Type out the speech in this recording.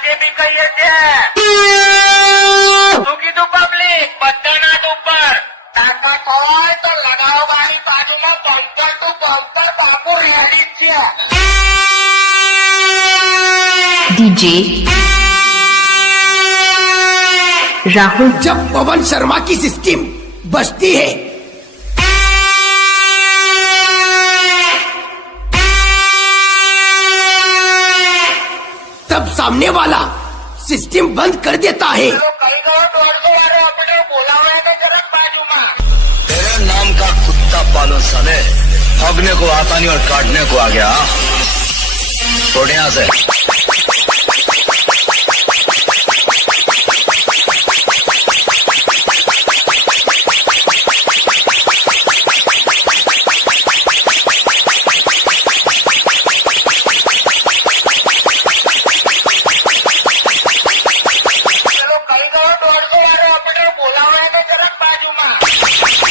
આજે બી કહીએ છીએ શું કીધું પબ્લિક બધાના હાથ ઉપર તાકાત હોય તો લગાવો ગાડી બાજુમાં પંચર ટુ પંચર બાપુ રેડી છે डीजे राहुल। जब पवन शर्मा की सिस्टम बजती है तब सामने वाला सिस्टम बंद कर देता है। कई दो 150 वाले अपने बोलावे तो जरा बाजूમાં तेरे नाम का कुत्ता पालो साले भगने को आता नहीं और काटने को आ गया छोड़ यहाँ से કઈ દો 150 વાલે अपने બોલાવે તો જરા બાજુમાં